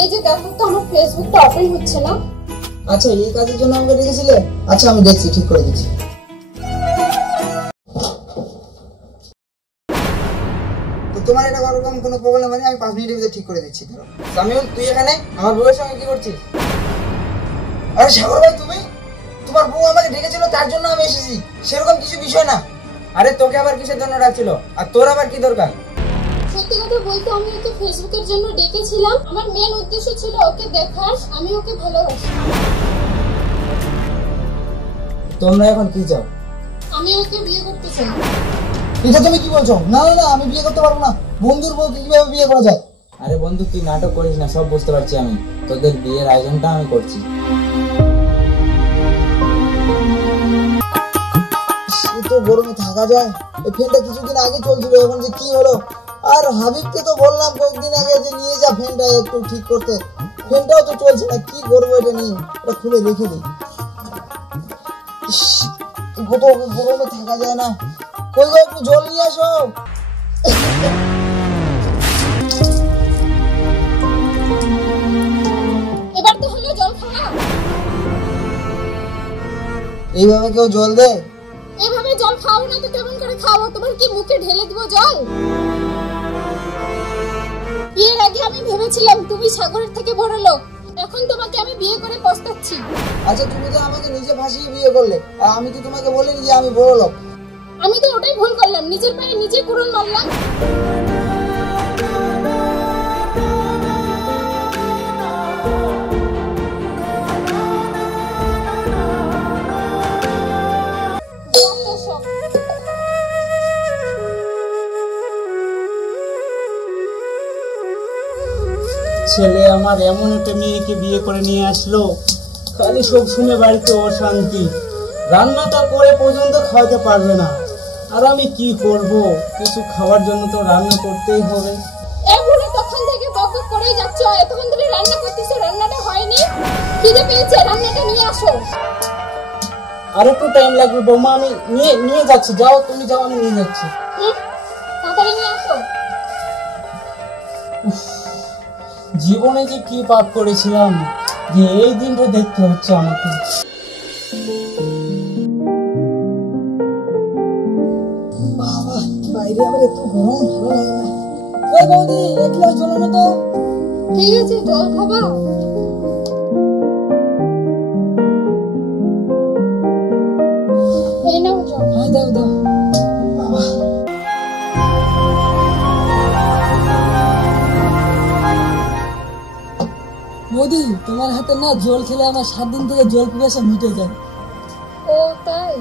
এই যে দেখো তো আমার ফেসবুকটা ওপেন হচ্ছে না। আচ্ছা এই কাজের জন্য আমাকে ডেকেছিলে? আচ্ছা আমি দেখছি, ঠিক করে দিচ্ছি। তো তোমার এটা ওরকম কোনো প্রবলেম হয়নি, আমি 5 মিনিটের ভিতরে ঠিক করে দিচ্ছি। ধরো সামিউল, তুই এখানে আমার বউয়ের সঙ্গে কি করছিস? আরে সাগর ভাই, তুমি তোমার বউ আমাকে ডেকেছিল তার জন্য আমি এসেছি, সেরকম কিছু বিষয় না। আরে তোকে আবার কিসের জন্য ডাকছিল, আর তোর আবার কি দরকার? সত্যি কথা বলতে আমি ওকে ফেসবুকের জন্য ডেকেছিলাম। আমার মেন উদ্দেশ্য ছিল ওকে দেখার, আমি ওকে ভালোবাসি। তোমরা এখন কি চাও? আমি ওকে বিয়ে করতে চাই। এটা তুমি কি বলছো? না না না, আমি বিয়ে করতে পারবো না। বন্ধুর বউকে কিভাবে বিয়ে করা যায়? আরে বন্ধু, তুই নাটক করিস না, সব বুঝতে পারছি আমি। তোদের বিয়ের আয়োজনটা আমি করছি। তো গরমে থাকা যায়? এই ফ্যানটা কিছুদিন আগে চলছিল, এখন যে কি হলো। আর হাবিবকে তো বললাম কয়েকদিন আগে যে নিয়ে যা ফ্যানটা একটু ঠিক করতে, ফ্যানটাও তো চলছে না। কি করবো এটা নিয়ে, এটা খুলে রেখে দিই। কত গরমে থাকা যায় না। কই গো, একটু জল নিয়ে আসো। এবার তো হলো জল খাওয়া। এইভাবে কেউ জল দেয়? এভাবে জল খাও না তো কেমন করে খাবো? তোমার কি মুখে ঢেলে দিব জল? বিয়ের আগে আমি ভেবেছিলাম তুমি সাগরের থেকে বড় লোক, এখন তোমাকে আমি বিয়ে করে পস্তাচ্ছি। আচ্ছা তুমি তো আমাকে নিজে ভাসিয়ে বিয়ে করলে, আর আমি তো তোমাকে বলিনি যে আমি বড় লোক। আমি তো ওটাই ভুল করলাম, নিজের পায়ে নিজে কুড়ুল মারলাম। ছেলে আমার এমন একটা মেয়েকে বিয়ে করে নিয়ে আসলো, খালি সব শুনে বাড়িতে অশান্তি। রান্নাটা করে পর্যন্ত খাওয়াতে পারবে না। আর আমি কি করব? কিছু খাওয়ার জন্য তো রান্না করতেই হবে। এই বুড়ি তখন থেকে বকবক করেই যাচ্ছ, এতক্ষণ ধরে রান্না করতেছো, রান্নাটা হয়নি? খিদে পেয়েছে, রান্নাটা নিয়ে আসো। আর একটু টাইম লাগবে বৌমা, আমি নিয়ে যাচ্ছি। যাও তুমি যাও, আমি নিয়ে যাচ্ছি। তাড়াতাড়ি নিয়ে আসো। জীবনে যে কি পাপ করেছিলাম যে এই দিনটা দেখতে হচ্ছে আমাকে। বাবা, বাইরে আবার এত গরম, ভালো লাগে না। এই বৌদি, এক গ্লাস জল আনো তো। ঠিক আছে, জল খাবা? এই নাও জল। হ্যাঁ দাও দাও। বাবা বৌদি, তোমার হাতে না জল খেলে আমার 7 দিন থেকে জল পিপাসা মিটে যায়। ও তাই?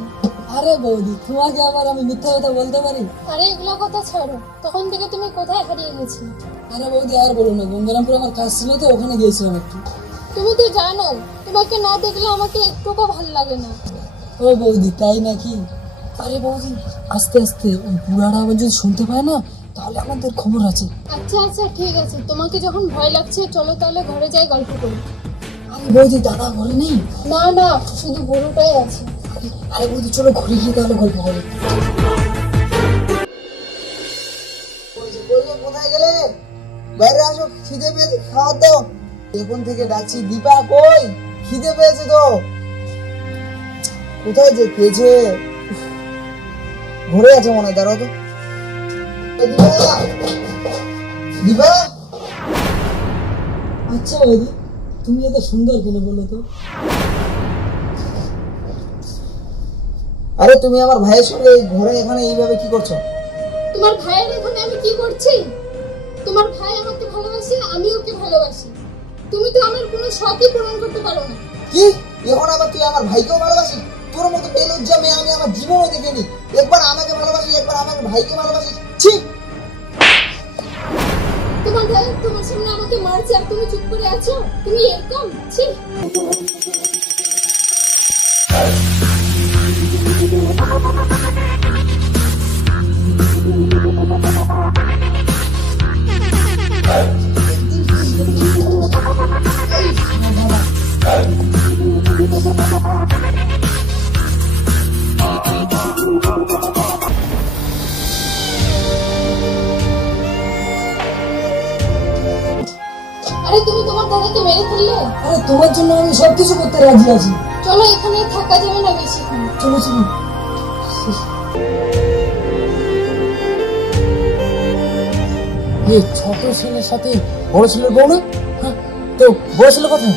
আরে বৌদি, তোমাকে আবার আমি মিথ্যা কথা বলতে পারি? আরে এগুলো কথা ছাড়ো, তখন থেকে তুমি কোথায় হারিয়ে গেছিলে? আরে বৌদি আর বলো না, গঙ্গারামপুর আমার কাজ ছিল তো, ওখানে গিয়েছিলাম একটু। তুমি তো জানো তোমাকে না দেখলে আমাকে একটুকু ভালো লাগে না। ও বৌদি, তাই নাকি? আরে বৌদি, আস্তে আস্তে ওই বুড়াটা আবার যদি শুনতে পায় না, তাহলে আমাদের খবর আছে। আচ্ছা আচ্ছা ঠিক আছে, তোমাকে যখন ভয় লাগছে চলো তাহলে ঘরে যাই, গল্প করি। আরে বৌদি, দাদা ঘরে নেই? না না, শুধু গরুটাই আছে। আরে বৌদি চলো ঘুরে গিয়ে তাহলে গল্প করি। কোথায় গেলে? বাইরে আসো, খিদে পেয়েছে, খাওয়ার দাও। এখন থেকে ডাকছি, দীপা কই? খিদে পেয়েছে তো। কোথায় যে পেয়েছে? ঘুরে আছে মনে হয়, দাঁড়াও তো। দীপা, দীপা। আচ্ছা বৌদি, তুমি এত সুন্দর কেন বলো তো? আরে তুমি আমার ভাইয়ের সঙ্গে ঘরে এখানে এইভাবে কি করছো? তোমার ভাইয়ের এখানে আমি কি করছি? তোমার ভাই আমাকে ভালোবাসে, আমি ওকে ভালোবাসি। তুমি তো আমার কোনো শখই পূরণ করতে পারো না। কি? এখন আবার তুই আমার ভাইকেও ভালোবাসিস? তোর মতো বেলজ্জা মেয়ে আমি আমার জীবনও দেখিনি। একবার আমাকে ভালোবাসিস, একবার আমার ভাইকে ভালোবাসিস। ছি! তোমার ভাই তোমার সামনে আমাকে মারছে আর তুমি চুপ করে আছো? তুমি এরকম? ছি! আরে তুমি তোমার দাদাকে মেরে ফেললে? আরে তোমার জন্য আমি সবকিছু করতে রাজি আছি। চলো, এখানে থাকা যাবে না বেশিক্ষণ। চলো চলো। এই ছোট ছেলের সাথে বড় ছেলের বউ না? হ্যাঁ, তো বড় ছেলে কোথায়?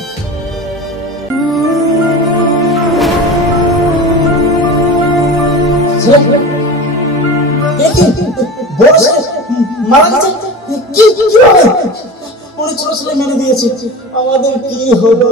বড় ছেলে মারা গেছে? কিভাবে? উনি ছোট ছেলে মেরে দিয়েছে। আমাদের কি হলো?